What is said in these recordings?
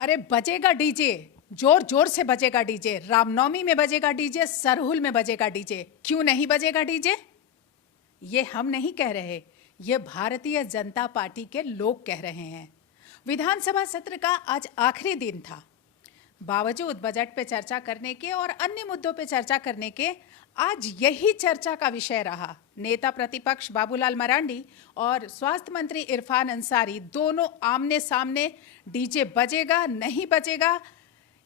अरे बजेगा डीजे, जोर जोर से बजेगा डीजे। रामनवमी में बजेगा डीजे, सरहुल में बजेगा डीजे। क्यों नहीं बजेगा डीजे? ये हम नहीं कह रहे, ये भारतीय जनता पार्टी के लोग कह रहे हैं। विधानसभा सत्र का आज आखिरी दिन था। बावजूद बजट पे चर्चा करने के और अन्य मुद्दों पे चर्चा करने के, आज यही चर्चा का विषय रहा। नेता प्रतिपक्ष बाबूलाल मरांडी और स्वास्थ्य मंत्री इरफान अंसारी दोनों आमने सामने, डीजे बजेगा नहीं बजेगा।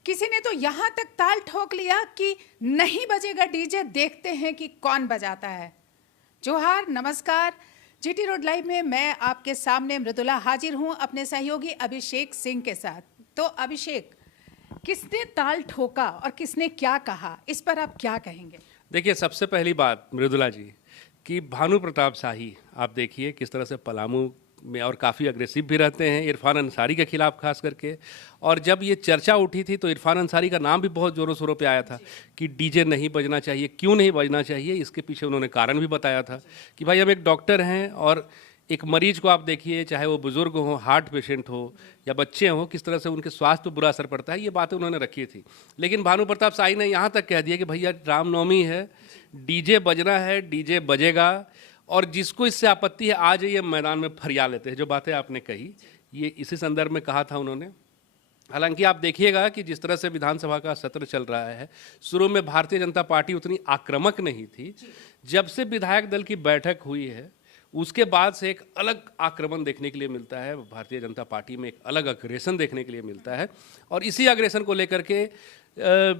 किसी ने तो यहाँ तक ताल ठोक लिया कि नहीं बजेगा डीजे, देखते हैं कि कौन बजाता है। जोहार, नमस्कार। जीटी रोड लाइव में मैं आपके सामने मृदुला हाजिर हूँ अपने सहयोगी अभिषेक सिंह के साथ। तो अभिषेक, किसने ताल ठोका और किसने क्या कहा, इस पर आप क्या कहेंगे? देखिए, सबसे पहली बात मृदुला जी कि भानु प्रताप शाही, आप देखिए किस तरह से पलामू में और काफ़ी अग्रेसिव भी रहते हैं इरफान अंसारी के खिलाफ खास करके। और जब ये चर्चा उठी थी तो इरफान अंसारी का नाम भी बहुत ज़ोरों शोरों पे आया था कि डीजे नहीं बजना चाहिए। क्यों नहीं बजना चाहिए, इसके पीछे उन्होंने कारण भी बताया था कि भाई हम एक डॉक्टर हैं और एक मरीज को आप देखिए, चाहे वो बुजुर्ग हो, हार्ट पेशेंट हो या बच्चे हों, किस तरह से उनके स्वास्थ्य पर बुरा असर पड़ता है। ये बातें उन्होंने रखी थी। लेकिन भानु प्रताप शाही ने यहाँ तक कह दिया कि भैया रामनवमी है, डीजे बजना है, डीजे बजेगा, और जिसको इससे आपत्ति है आ जाइए मैदान में फरिया लेते हैं। जो बातें आपने कही, ये इसी संदर्भ में कहा था उन्होंने। हालांकि आप देखिएगा कि जिस तरह से विधानसभा का सत्र चल रहा है, शुरू में भारतीय जनता पार्टी उतनी आक्रामक नहीं थी। जब से विधायक दल की बैठक हुई है, उसके बाद से एक अलग आक्रमण देखने के लिए मिलता है। भारतीय जनता पार्टी में एक अलग अग्रेसन देखने के लिए मिलता है। और इसी अग्रेसन को लेकर के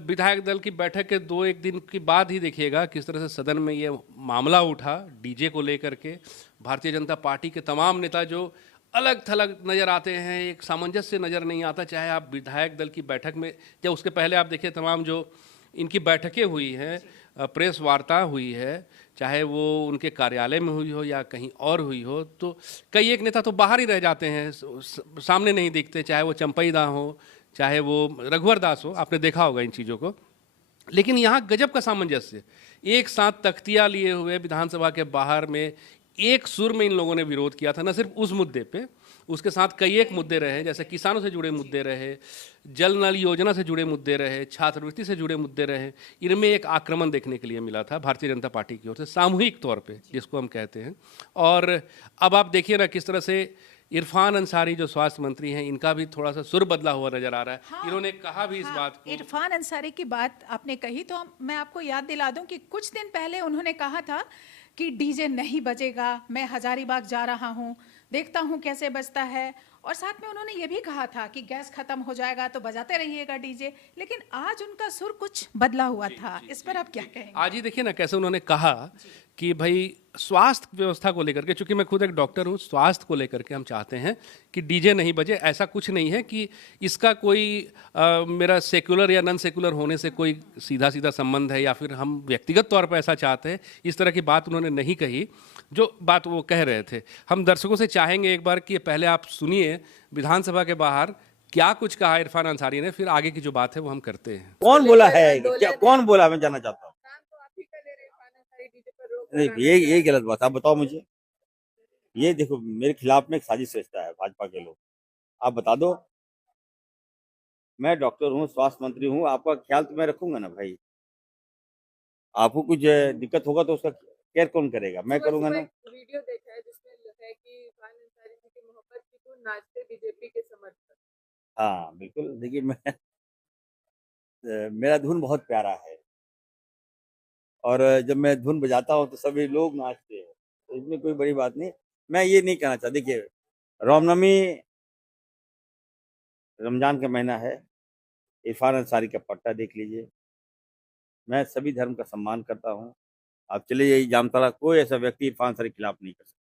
विधायक दल की बैठक के 2-1 दिन के बाद ही देखिएगा किस तरह से सदन में ये मामला उठा डीजे को लेकर के। भारतीय जनता पार्टी के तमाम नेता जो अलग थलग नज़र आते हैं, एक सामंजस्य नज़र नहीं आता। चाहे आप विधायक दल की बैठक में या उसके पहले आप देखिए तमाम जो इनकी बैठकें हुई हैं, प्रेस वार्ता हुई है, चाहे वो उनके कार्यालय में हुई हो या कहीं और हुई हो, तो कई एक नेता तो बाहर ही रह जाते हैं, सामने नहीं दिखते। चाहे वो चंपई दा हो, चाहे वो रघुवर दास हो, आपने देखा होगा इन चीज़ों को। लेकिन यहाँ गजब का सामंजस्य, एक साथ तख्तियाँ लिए हुए विधानसभा के बाहर में एक सुर में इन लोगों ने विरोध किया था। न सिर्फ उस मुद्दे पे, उसके साथ कई एक मुद्दे रहे, जैसे किसानों से जुड़े मुद्दे रहे, जल नल योजना से जुड़े मुद्दे रहे, छात्रवृत्ति से जुड़े मुद्दे रहे। इनमें एक आक्रमण देखने के लिए मिला था भारतीय जनता पार्टी की ओर से, सामूहिक तौर पे जिसको हम कहते हैं। और अब आप देखिए ना किस तरह से इरफान अंसारी जो स्वास्थ्य मंत्री हैं, इनका भी थोड़ा सा सुर बदला हुआ नजर आ रहा है। हाँ, इन्होंने कहा भी इस बात को। इरफान अंसारी की बात आपने कही तो मैं आपको याद दिला दूं कि कुछ दिन पहले उन्होंने कहा था कि डीजे नहीं बजेगा, मैं हजारीबाग जा रहा हूं, देखता हूं कैसे बजता है। और साथ में उन्होंने ये भी कहा था कि गैस खत्म हो जाएगा तो बजाते रहिएगा डीजे। लेकिन आज उनका सुर कुछ बदला हुआ था। इस पर आप क्या कहेंगे? आज ही देखिए ना कैसे उन्होंने कहा कि भाई स्वास्थ्य व्यवस्था को लेकर के, चूंकि मैं खुद एक डॉक्टर हूँ, स्वास्थ्य को लेकर के हम चाहते हैं कि डीजे नहीं बजे। ऐसा कुछ नहीं है कि इसका कोई मेरा सेकुलर या नॉन सेकुलर होने से कोई सीधा सीधा संबंध है, या फिर हम व्यक्तिगत तौर पर ऐसा चाहते हैं। इस तरह की बात उन्होंने नहीं कही जो बात वो कह रहे थे। हम दर्शकों से चाहेंगे एक बार कि पहले आप सुनिए विधानसभा के बाहर क्या कुछ कहा इरफान अंसारी ने, फिर आगे की जो बात है वो हम करते हैं। कौन बोला है, क्या कौन बोला, मैं जानना चाहता हूँ। नहीं, ये गलत बात, आप बताओ मुझे। ये देखो, मेरे खिलाफ में एक साजिश रचता है भाजपा के लोग। आप बता दो। मैं डॉक्टर हूँ, स्वास्थ्य मंत्री हूँ, आपका ख्याल तो मैं रखूंगा ना भाई। आपको कुछ दिक्कत होगा तो उसका केयर कौन करेगा? मैं करूंगा ना। वीडियो देखा है जिसमें है कि इरफान अंसारी जी की मोहब्बत की धुन नाचते बीजेपी के समर्थक। हाँ बिल्कुल, देखिए मैं मेरा धुन बहुत प्यारा है, और जब मैं धुन बजाता हूँ तो सभी लोग नाचते हैं, तो इसमें कोई बड़ी बात नहीं। मैं ये नहीं कहना चाहता। देखिए, रामनवमी रमजान का महीना है, इरफान अंसारी का पट्टा देख लीजिए। मैं सभी धर्म का सम्मान करता हूँ। आप चले जाइए जामताड़ा, कोई ऐसा व्यक्ति इरफान अंसारी के खिलाफ नहीं कर सकता।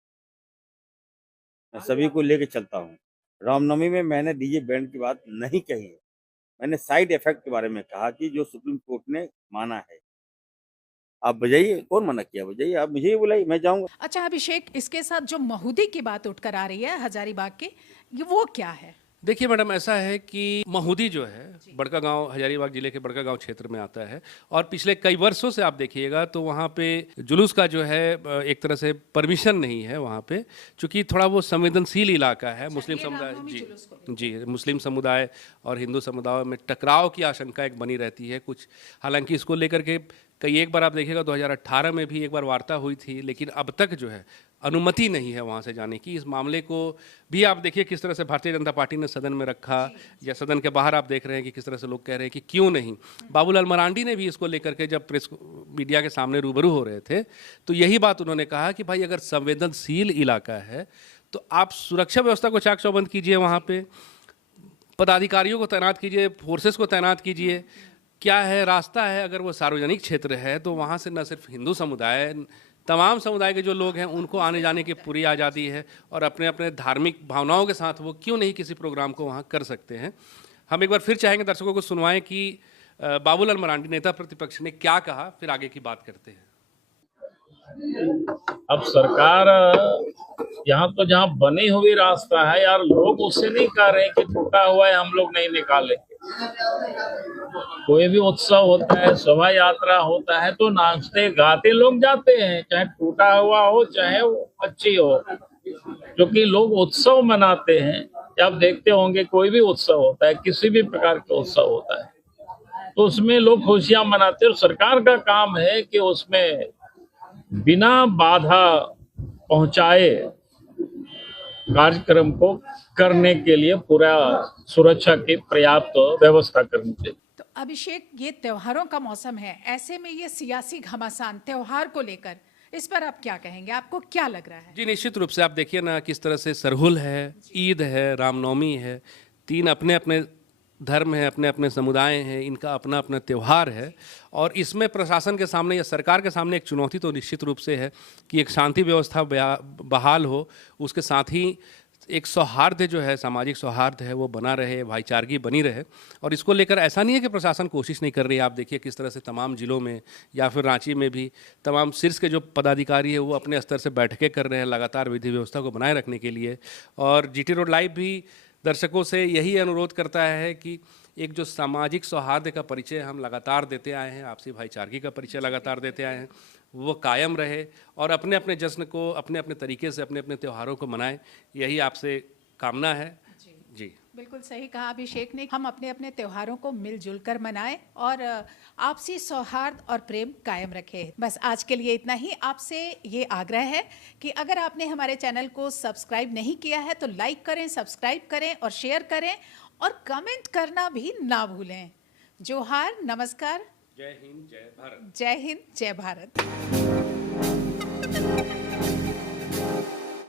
मैं सभी को लेके चलता हूँ। रामनवमी में मैंने डीजे बैंड की बात नहीं कही है। मैंने साइड इफेक्ट के बारे में कहा कि जो सुप्रीम कोर्ट ने माना है। आप बजाइए, कौन मना किया? बजाइए, आप मुझे ही बुलाइए, मैं जाऊंगा। अच्छा अभिषेक, इसके साथ जो महुदी की बात उठकर आ रही है हजारीबाग की, ये वो क्या है? देखिए मैडम, ऐसा है कि महुदी जो है बड़कागांव, हजारीबाग जिले के बड़कागांव क्षेत्र में आता है और पिछले कई वर्षों से आप देखिएगा तो वहाँ पे जुलूस का जो है एक तरह से परमिशन नहीं है वहाँ पे, चूँकि थोड़ा वो संवेदनशील इलाका है। मुस्लिम समुदाय जी मुस्लिम समुदाय और हिंदू समुदाय में टकराव की आशंका एक बनी रहती है कुछ। हालांकि इसको लेकर के एक बार आप देखिएगा 2018 में भी एक बार वार्ता हुई थी, लेकिन अब तक जो है अनुमति नहीं है वहाँ से जाने की। इस मामले को भी आप देखिए किस तरह से भारतीय जनता पार्टी ने सदन में रखा, या सदन के बाहर आप देख रहे हैं कि किस तरह से लोग कह रहे हैं कि क्यों नहीं। बाबूलाल मरांडी ने भी इसको लेकर के जब प्रेस मीडिया के सामने रूबरू हो रहे थे तो यही बात उन्होंने कहा कि भाई अगर संवेदनशील इलाका है तो आप सुरक्षा व्यवस्था को चाक चौबंद कीजिए, वहाँ पे पदाधिकारियों को तैनात कीजिए, फोर्सेस को तैनात कीजिए। क्या है रास्ता है, अगर वो सार्वजनिक क्षेत्र है तो वहाँ से न सिर्फ हिंदू समुदाय, तमाम समुदाय के जो लोग हैं उनको आने जाने की पूरी आज़ादी है और अपने अपने धार्मिक भावनाओं के साथ वो क्यों नहीं किसी प्रोग्राम को वहाँ कर सकते हैं। हम एक बार फिर चाहेंगे दर्शकों को सुनवाएं कि बाबूलाल मरांडी नेता प्रतिपक्ष ने क्या कहा, फिर आगे की बात करते हैं। अब सरकार यहाँ तो जहाँ बनी हुई रास्ता है यार, लोग उससे नहीं कह रहे कि टूटा हुआ है हम लोग नहीं निकालेंगे। कोई भी उत्सव होता है, शोभा यात्रा होता है तो नाचते गाते लोग जाते हैं, चाहे टूटा हुआ हो चाहे वो अच्छी हो, क्योंकि लोग उत्सव मनाते हैं। आप देखते होंगे कोई भी उत्सव होता है, किसी भी प्रकार का उत्सव होता है तो उसमें लोग खुशियां मनाते हैं और सरकार का काम है कि उसमें बिना बाधा पहुंचाए कार्यक्रम को करने के लिए पूरा सुरक्षा की पर्याप्त व्यवस्था करनी चाहिए। तो अभिषेक, ये त्योहारों का मौसम है, ऐसे में ये सियासी घमासान त्योहार को लेकर, इस पर आप क्या कहेंगे, आपको क्या लग रहा है? जी निश्चित रूप से आप देखिए ना किस तरह से सरहुल है, ईद है, रामनवमी है, तीन अपने अपने धर्म है, अपने अपने समुदाय हैं, इनका अपना अपना त्यौहार है और इसमें प्रशासन के सामने या सरकार के सामने एक चुनौती तो निश्चित रूप से है कि एक शांति व्यवस्था बहाल हो, उसके साथ ही एक सौहार्द जो है, सामाजिक सौहार्द है वो बना रहे, भाईचारगी बनी रहे। और इसको लेकर ऐसा नहीं है कि प्रशासन कोशिश नहीं कर रही है। आप देखिए किस तरह से तमाम जिलों में या फिर रांची में भी तमाम शीर्ष के जो पदाधिकारी है वो अपने स्तर से बैठकें कर रहे हैं लगातार विधि व्यवस्था को बनाए रखने के लिए। और जीटी रोड लाइव भी दर्शकों से यही अनुरोध करता है कि एक जो सामाजिक सौहार्द का परिचय हम लगातार देते आए हैं, आपसी भाईचारगी का परिचय लगातार देते आए हैं, वो कायम रहे और अपने अपने जश्न को अपने अपने तरीके से अपने अपने त्योहारों को मनाएं, यही आपसे कामना है। जी बिल्कुल सही कहा अभिषेक ने, हम अपने अपने त्योहारों को मिलजुल कर मनाएं और आपसी सौहार्द और प्रेम कायम रखें। बस आज के लिए इतना ही। आपसे ये आग्रह है कि अगर आपने हमारे चैनल को सब्सक्राइब नहीं किया है तो लाइक करें, सब्सक्राइब करें और शेयर करें और कमेंट करना भी ना भूलें। जोहार, नमस्कार, जय हिंद, जय भारत। जय हिंद, जय भारत।